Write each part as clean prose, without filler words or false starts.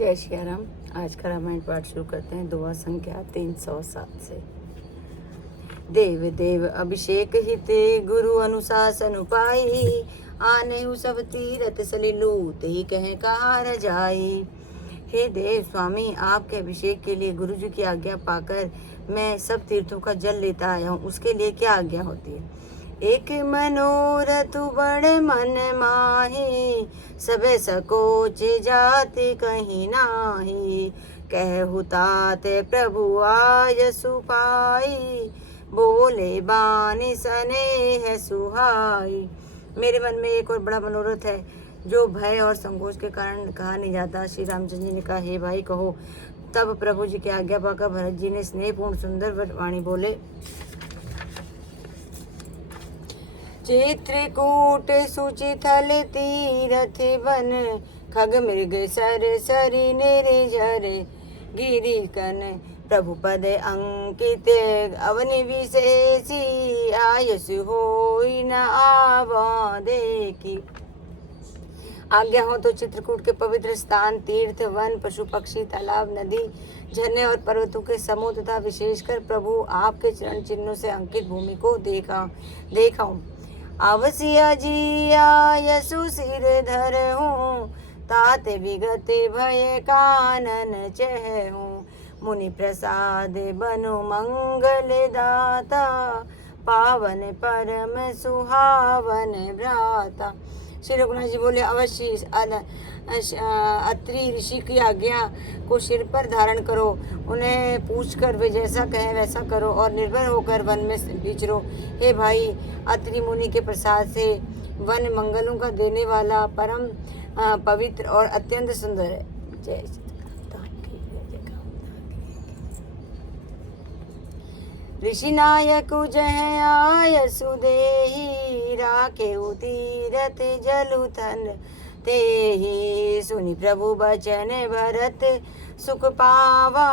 जय श्री राम। आज का रामायण पाठ शुरू करते हैं। दुआ संख्या 307 से। देव देव अभिषेक हिते गुरु अनुशासन उपाई, आने सब तीरथ सलिलूत ही कहें कहा रजाई। हे देव स्वामी, आपके अभिषेक के लिए गुरु जी की आज्ञा पाकर मैं सब तीर्थों का जल लेता आया हूँ। उसके लिए क्या आज्ञा होती है? एक मनोरथ बड़ मन माही, सबे सकोच जाति कहीं नाही। कहु तात प्रभु आय सुपाई, बोले बानी स्नेह सुहाई। मेरे मन में एक और बड़ा मनोरथ है जो भय और संकोच के कारण कहा नहीं जाता। श्री रामचंद्र जी ने कहा, हे भाई कहो। तब प्रभु जी की आज्ञा पाकर भरत जी ने स्नेहपूर्ण सुंदर वाणी बोले। चित्रकूट सुचिथल तीरथ वन, खग मृग सर सरी नेरे जरे। गिरि कन प्रभु पद अंकित, अवनि विशेषी आयस होई न आवा देखी। आज्ञा हो तो चित्रकूट के पवित्र स्थान, तीर्थ, वन, पशु पक्षी, तालाब, नदी, झरने और पर्वतों के समूह तथा विशेषकर प्रभु आपके चरण चिन्हों से अंकित भूमि को देखाऊं। अवसिया जिया यसु सिर धर हूँ, तात विगत भय कानन चहूँ। मुनि प्रसाद बनु मंगल दाता, पावन परम सुहावन भ्राता। श्री रघुनाथ जी बोले, अवश्य अत्रि ऋषि की आज्ञा को सिर पर धारण करो। उन्हें पूछकर वे जैसा कहें वैसा करो और निर्भय होकर वन में विचरो। हे भाई, अत्रि मुनि के प्रसाद से वन मंगलों का देने वाला परम पवित्र और अत्यंत सुंदर है। जय ऋषि नायक जह आय सुदेही, राखे तीरथ जलुथन तेहि। सुनि प्रभु बचन भरत सुख पावा,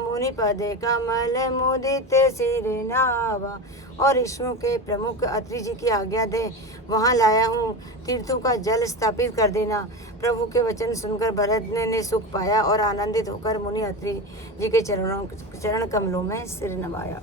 मुनि पद कमल मुदित सिर नावा। और ऋषियों के प्रमुख अत्रि जी की आज्ञा दे, वहाँ लाया हूँ। तीर्थों का जल स्थापित कर देना। प्रभु के वचन सुनकर भरत ने सुख पाया और आनंदित होकर मुनि अत्रि जी के चरण कमलों में सिर नवाया।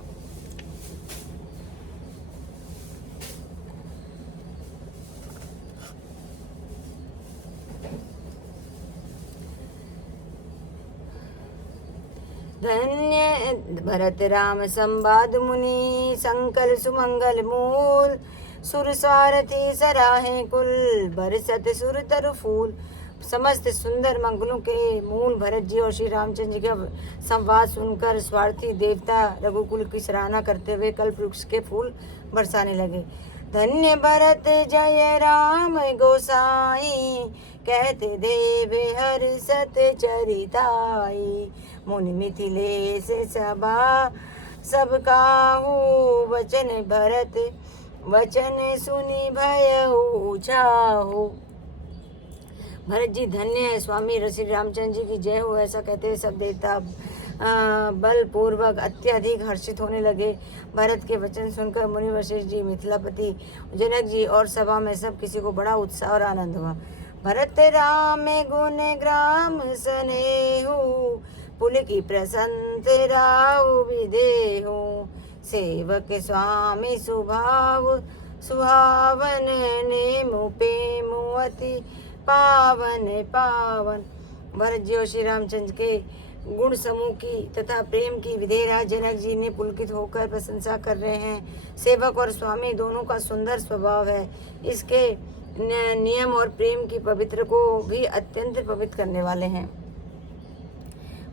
धन्य भरत राम संवाद मुनि, संकल सुमंगल मूल। सुर सारथी सराहे कुल, बरसत सुर तरु फूल। समस्त सुंदर मंगलों के मूल भरत जी और श्री रामचंद्र जी का संवाद सुनकर स्वार्थी देवता रघुकुल की सराहना करते हुए कल्प वृक्ष के फूल बरसाने लगे। धन्य भरत जय राम गोसाई, कहते देव हर्षत चरिताई। मुनि मिथिलेश सभा सब काहू, वचन भरत वचन सुनि भयउ छाहू। भरत जी धन्य है स्वामी, श्री रामचंद्र जी की जय हो, ऐसा कहते हैं सब देवता बलपूर्वक अत्यधिक हर्षित होने लगे। भरत के वचन सुनकर मुनि वशिष्ठ जी, मिथिलापति जनक जी और सभा में सब किसी को बड़ा उत्साह और आनंद हुआ। भरत राम गुण ग्राम स्नेहु, पुलकी प्रसन्त राउ विदेहु। सेवक स्वामी सुभाव सुहावन, नेमु पेमु अति पावन पावन। भरत जी और श्री रामचंद्र के गुण समूह की तथा प्रेम की विधेयराज जनक जी ने पुलकित होकर प्रशंसा कर रहे हैं। सेवक और स्वामी दोनों का सुंदर स्वभाव है। इसके नियम और प्रेम की पवित्र को भी अत्यंत पवित्र करने वाले हैं।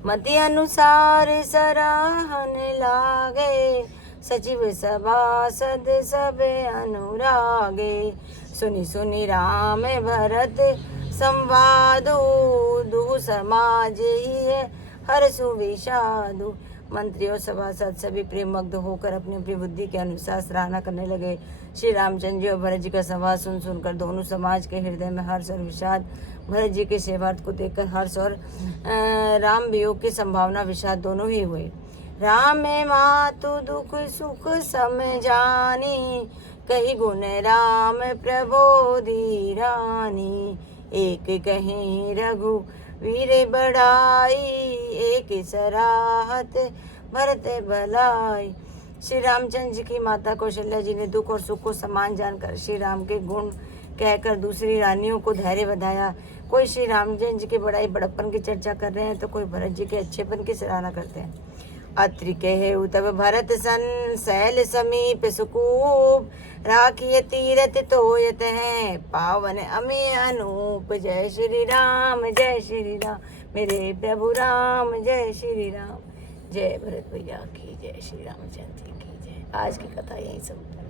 मति अनुसार सराहन लागे, सचिव सभासद सब अनुरागे। सुनि सुनि राम भरत संवादु, दुहु समाज ही हर सुविषादु। मंत्री और सभासद सभी प्रेमग्ध होकर अपनी अपनी बुद्धि के अनुसार सराहना करने लगे। श्री रामचंद्र जी और भरत जी का संवाद सुनकर दोनों समाज के हृदय में हर्ष और विषाद, भरत जी के सेवार्थ को देखकर हर्ष और राम वियोग की संभावना विषाद दोनों ही हुए। राम मातु दुख सुख समझानी, कही गुण राम प्रबोधि रानी। एक कहीं रघु वीर बढ़ाई, एक सराहत भरत भलाई। श्री रामचंद्र जी की माता कौशल्या जी ने दुख और सुख को समान जानकर श्री राम के गुण कहकर दूसरी रानियों को धैर्य बधाया। कोई श्री रामचंद्र जी की बड़ाई बड़प्पन की चर्चा कर रहे हैं तो कोई भरत जी के अच्छेपन की सराहना करते हैं। अत्रि कहे तब भरत सन, सैल समीप सुकूप, राखिय तीरथ तोयत है, पावन अमेय अनूप। जय श्री राम मेरे प्रभु राम, जय श्री राम। जय भरत भैया की जय, श्री रामचंद्र जी की जय। आज की कथा यही सब।